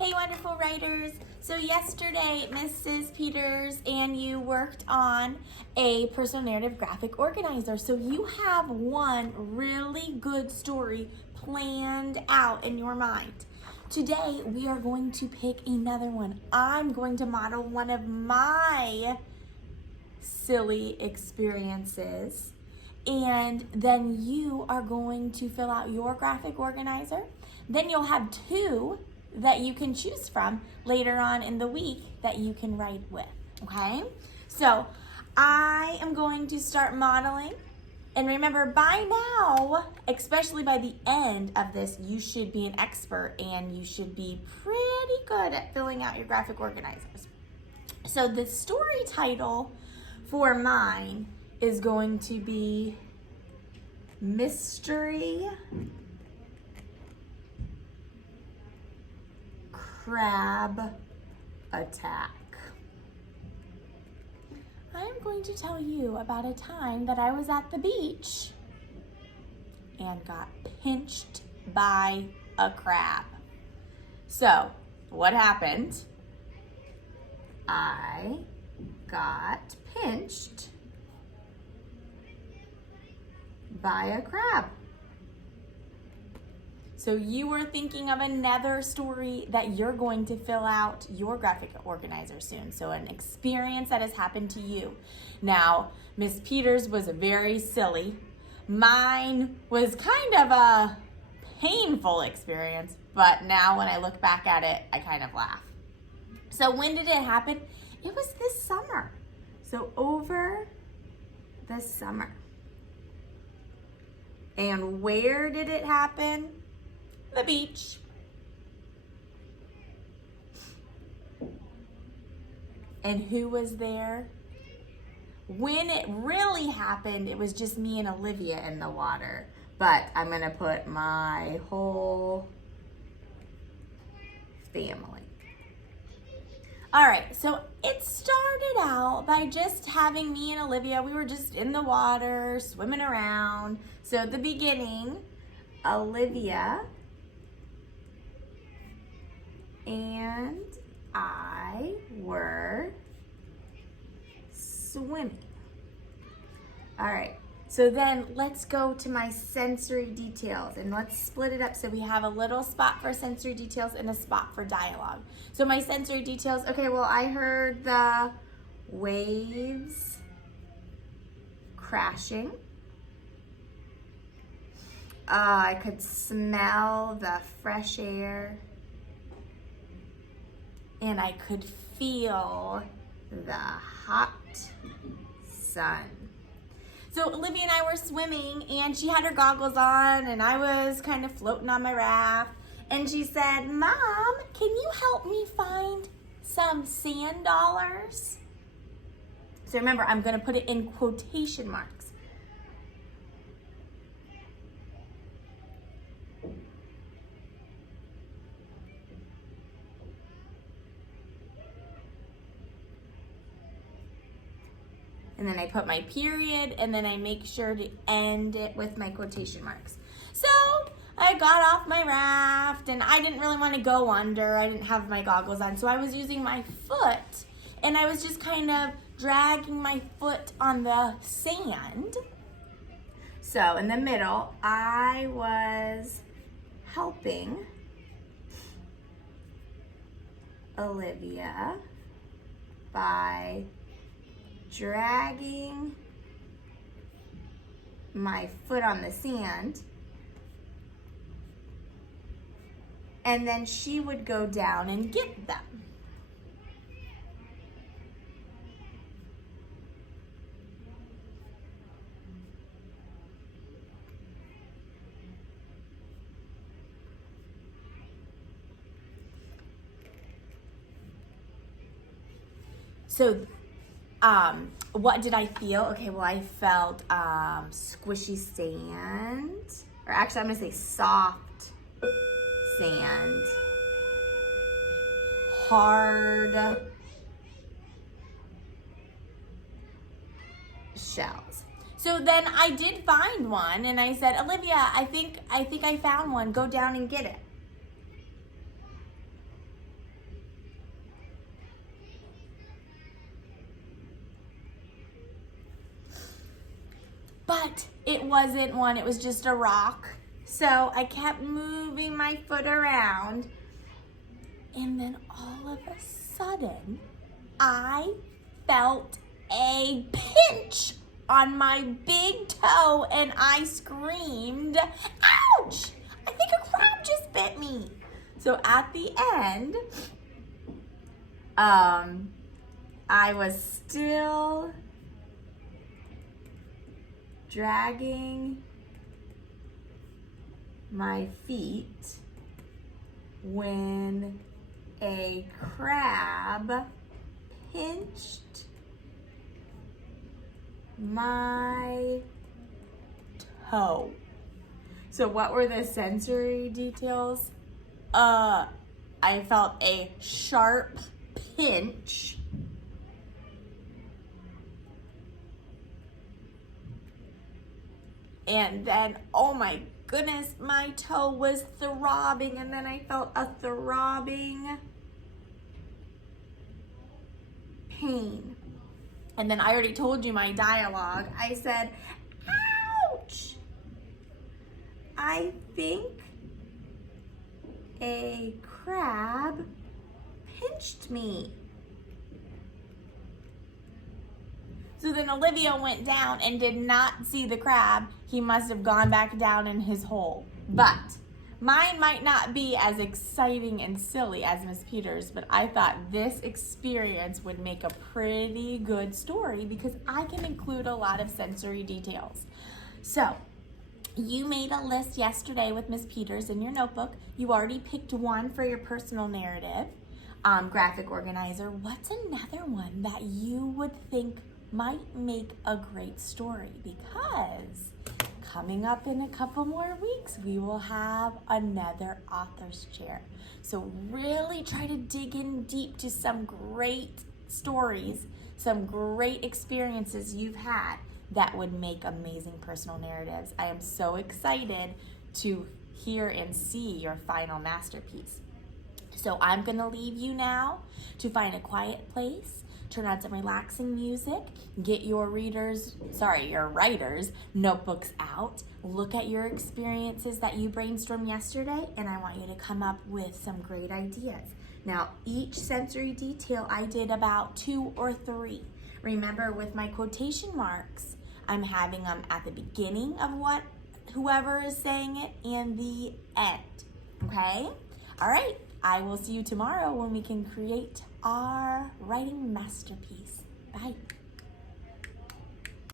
Hey, wonderful writers. So yesterday, Mrs. Peters and you worked on a personal narrative graphic organizer. So you have one really good story planned out in your mind. Today, we are going to pick another one. I'm going to model one of my silly experiences. And then you are going to fill out your graphic organizer. Then you'll have two that you can choose from later on in the week that you can write with, okay? So I am going to start modeling. And remember, by now, especially by the end of this, you should be an expert and you should be pretty good at filling out your graphic organizers. So the story title for mine is going to be Mystery Crab Attack. I'm going to tell you about a time that I was at the beach and got pinched by a crab. So, what happened? I got pinched by a crab. So you were thinking of another story that you're going to fill out your graphic organizer soon. So an experience that has happened to you. Now, Miss Peters was very silly. Mine was kind of a painful experience, but now when I look back at it, I kind of laugh. So when did it happen? It was this summer. So over the summer. And where did it happen? The beach. And who was there? When it really happened, it was just me and Olivia in the water. But I'm going to put my whole family. All right, so it started out by just having me and Olivia. We were just in the water, swimming around. So at the beginning, Olivia and I were swimming. All right, so then let's go to my sensory details and let's split it up so we have a little spot for sensory details and a spot for dialogue. So my sensory details, okay, well, I heard the waves crashing. I could smell the fresh air. And I could feel the hot sun. So Olivia and I were swimming and she had her goggles on and I was kind of floating on my raft. And she said, "Mom, can you help me find some sand dollars?" So remember, I'm gonna put it in quotation marks. And then I put my period, and then I make sure to end it with my quotation marks. So I got off my raft, and I didn't really want to go under. I didn't have my goggles on, so I was using my foot, and I was just kind of dragging my foot on the sand. So in the middle, I was helping Olivia by dragging my foot on the sand, and then she would go down and get them. So what did I feel? Okay, well, I felt squishy sand, or actually I'm gonna say soft sand, hard shells. So then I did find one and I said, "Olivia, I think I found one. Go down and get it." it wasn't one, it was just a rock. So I kept moving my foot around, and then all of a sudden, I felt a pinch on my big toe, and I screamed, ouch! I think a crab just bit me. So at the end, I was still dragging my feet when a crab pinched my toe. So what were the sensory details? I felt a sharp pinch. And then, oh my goodness, my toe was throbbing, and then I felt a throbbing pain. And then I already told you my dialogue. I said, ouch! I think a crab pinched me. So then Olivia went down and did not see the crab. He must have gone back down in his hole. But mine might not be as exciting and silly as Miss Peters, but I thought this experience would make a pretty good story because I can include a lot of sensory details. So you made a list yesterday with Miss Peters in your notebook. You already picked one for your personal narrative, graphic organizer. What's another one that you would think might make a great story? Because coming up in a couple more weeks, we will have another author's chair. So really try to dig in deep to some great stories, some great experiences you've had that would make amazing personal narratives. I am so excited to hear and see your final masterpiece. So I'm gonna leave you now to find a quiet place, turn on some relaxing music, get your writers' notebooks out, look at your experiences that you brainstormed yesterday, and I want you to come up with some great ideas. Now, each sensory detail I did about 2 or 3. Remember, with my quotation marks, I'm having them at the beginning of what whoever is saying it and the end, okay? All right, I will see you tomorrow when we can create our writing masterpiece. Bye.